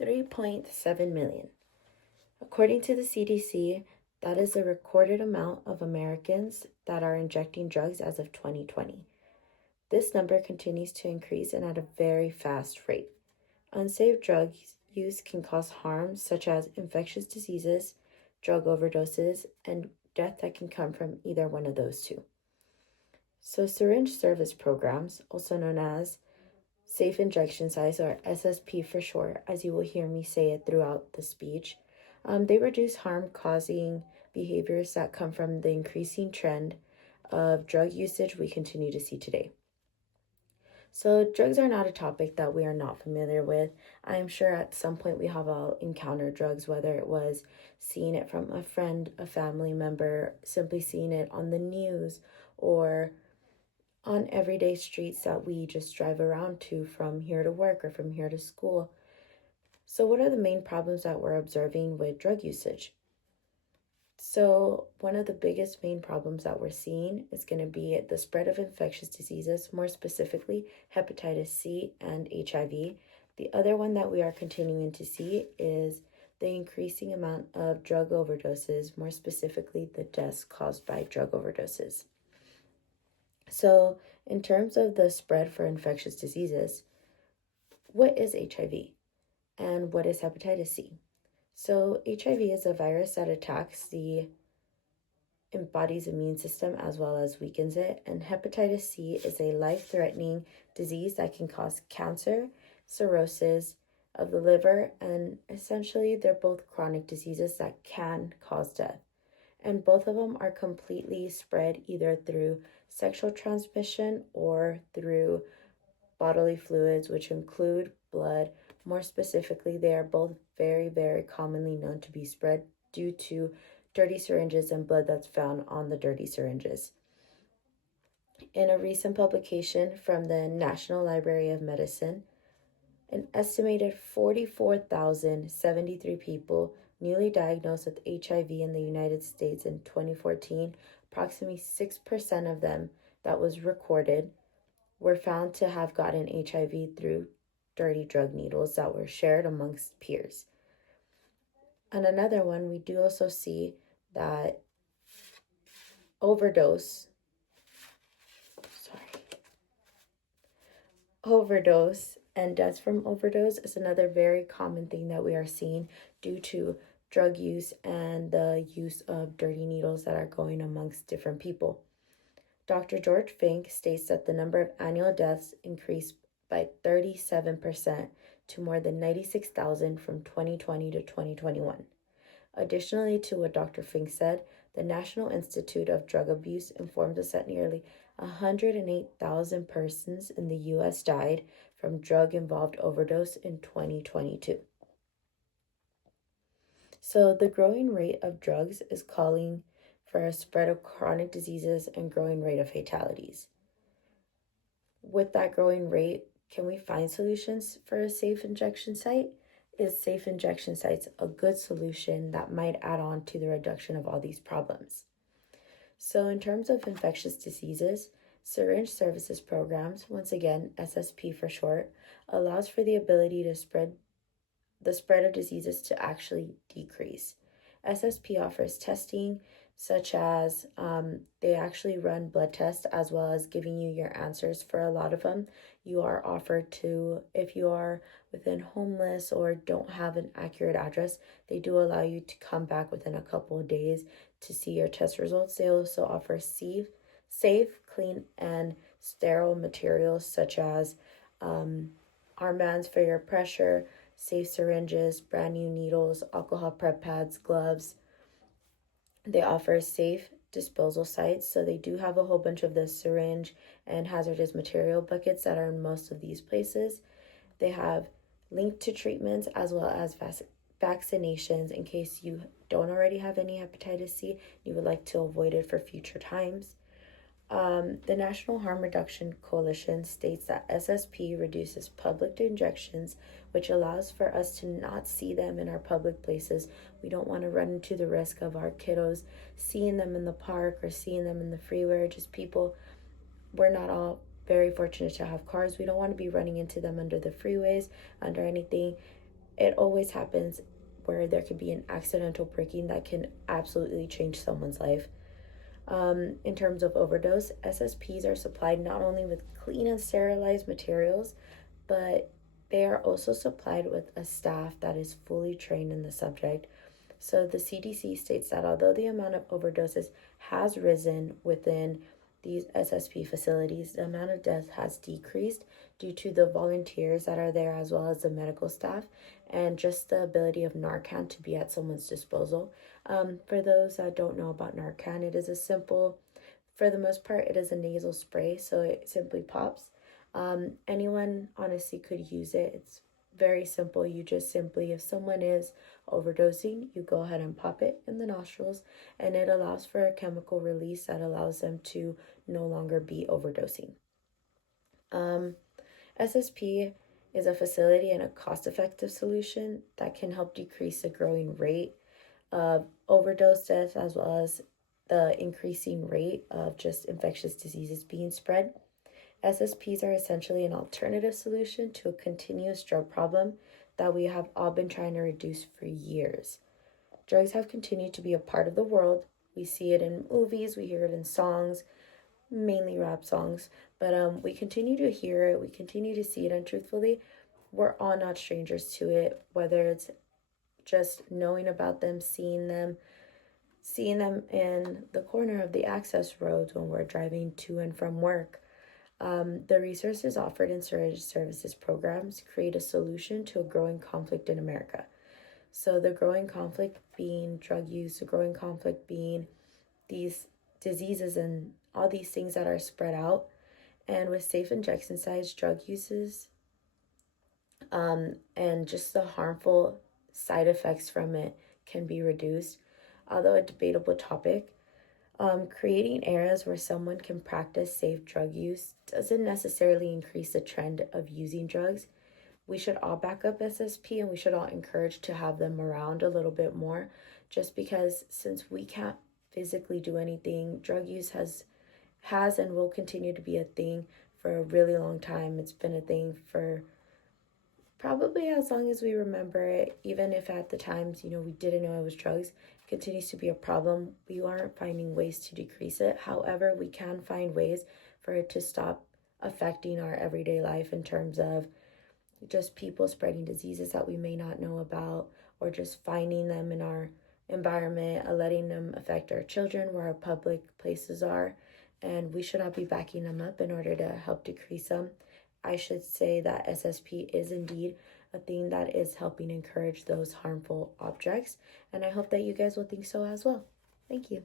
3.7 million. According to the CDC, that is a recorded amount of Americans that are injecting drugs as of 2020. This number continues to increase and at a very fast rate. Unsafe drug use can cause harm such as infectious diseases, drug overdoses, and death that can come from either one of those two. So, syringe service programs, also known as safe injection sites, or SSP for short, as you will hear me say it throughout the speech, they reduce harm causing behaviors that come from the increasing trend of drug usage we continue to see today. So, drugs are not a topic that we are not familiar with. I am sure at some point we have all encountered drugs, whether it was seeing it from a friend, a family member, simply seeing it on the news, or on everyday streets that we just drive around to from here to work or from here to school. So, what are the main problems that we're observing with drug usage? So, one of the biggest main problems that we're seeing is going to be the spread of infectious diseases, more specifically hepatitis C and HIV. The other one that we are continuing to see is the increasing amount of drug overdoses, more specifically the deaths caused by drug overdoses. So, in terms of the spread for infectious diseases, what is HIV and what is hepatitis C? So, HIV is a virus that attacks the body's immune system as well as weakens it, and hepatitis C is a life-threatening disease that can cause cancer, cirrhosis of the liver, and essentially they're both chronic diseases that can cause death. And both of them are completely spread either through sexual transmission or through bodily fluids, which include blood. More specifically, they are both very, very commonly known to be spread due to dirty syringes and blood that's found on the dirty syringes. In a recent publication from the National Library of Medicine, an estimated 44,073 people newly diagnosed with HIV in the United States in 2014, approximately 6% of them that was recorded were found to have gotten HIV through dirty drug needles that were shared amongst peers. And another one, we do also see that overdose and deaths from overdose is another very common thing that we are seeing due to drug use and the use of dirty needles that are going amongst different people. Dr. George Fink states that the number of annual deaths increased by 37% to more than 96,000 from 2020 to 2021. Additionally to what Dr. Fink said, the National Institute of Drug Abuse informed us that nearly 108,000 persons in the U.S. died from drug-involved overdose in 2022. So the growing rate of drugs is calling for a spread of chronic diseases and growing rate of fatalities. With that growing rate, can we find solutions for a safe injection site? Is safe injection sites a good solution that might add on to the reduction of all these problems? So in terms of infectious diseases, syringe services programs, once again, SSP for short, allows for the ability to spread of diseases to actually decrease. SSP offers testing such as they actually run blood tests as well as giving you your answers. For a lot of them, you are offered to, if you are within homeless or don't have an accurate address, they do allow you to come back within a couple of days to see your test results. They also offer safe, clean, and sterile materials such as armbands for your pressure, safe syringes, brand new needles, alcohol prep pads, gloves. They offer safe disposal sites, so they do have a whole bunch of the syringe and hazardous material buckets that are in most of these places. They have linked to treatments as well as vaccinations in case you don't already have any hepatitis C, you would like to avoid it for future times. The National Harm Reduction Coalition states that SSP reduces public injections, which allows for us to not see them in our public places. We don't want to run into the risk of our kiddos seeing them in the park or seeing them in the freeway, or just people. We're not all very fortunate to have cars. We don't want to be running into them under the freeways, under anything. it always happens where there could be an accidental breaking that can absolutely change someone's life. In terms of overdose, SSPs are supplied not only with clean and sterilized materials, but they are also supplied with a staff that is fully trained in the subject. So the CDC states that although the amount of overdoses has risen within these SSP facilities, the amount of deaths has decreased due to the volunteers that are there as well as the medical staff and just the ability of Narcan to be at someone's disposal. For those that don't know about Narcan, it is a simple, for the most part, it is a nasal spray, so it simply pops. Anyone honestly could use it. It's very simple. You just simply, if someone is overdosing, you go ahead and pop it in the nostrils, and it allows for a chemical release that allows them to no longer be overdosing. SSP is a facility and a cost-effective solution that can help decrease the growing rate of overdose deaths as well as the increasing rate of just infectious diseases being spread. SSPs are essentially an alternative solution to a continuous drug problem that we have all been trying to reduce for years. Drugs have continued to be a part of the world. We see it in movies, we hear it in songs, mainly rap songs, but we continue to hear it, we continue to see it, and truthfully, we're all not strangers to it, whether it's just knowing about them, seeing them in the corner of the access roads when we're driving to and from work. The resources offered in Syringe services programs create a solution to a growing conflict in America. So the growing conflict being drug use, the growing conflict being these diseases and all these things that are spread out. And with safe injection sites, drug uses, and just the harmful side effects from it can be reduced. Although a debatable topic, creating areas where someone can practice safe drug use doesn't necessarily increase the trend of using drugs. We should all back up SSP and we should all encourage to have them around a little bit more, just because since we can't physically do anything, drug use has and will continue to be a thing for a really long time. It's been a thing for probably as long as we remember it, even if at the times, we didn't know it was drugs. It continues to be a problem. We aren't finding ways to decrease it. However, we can find ways for it to stop affecting our everyday life in terms of just people spreading diseases that we may not know about, or just finding them in our environment, letting them affect our children where our public places are. And we should not be backing them up in order to help decrease them. I should say that SSP is indeed a thing that is helping encourage those harmful objects, and I hope that you guys will think so as well. Thank you.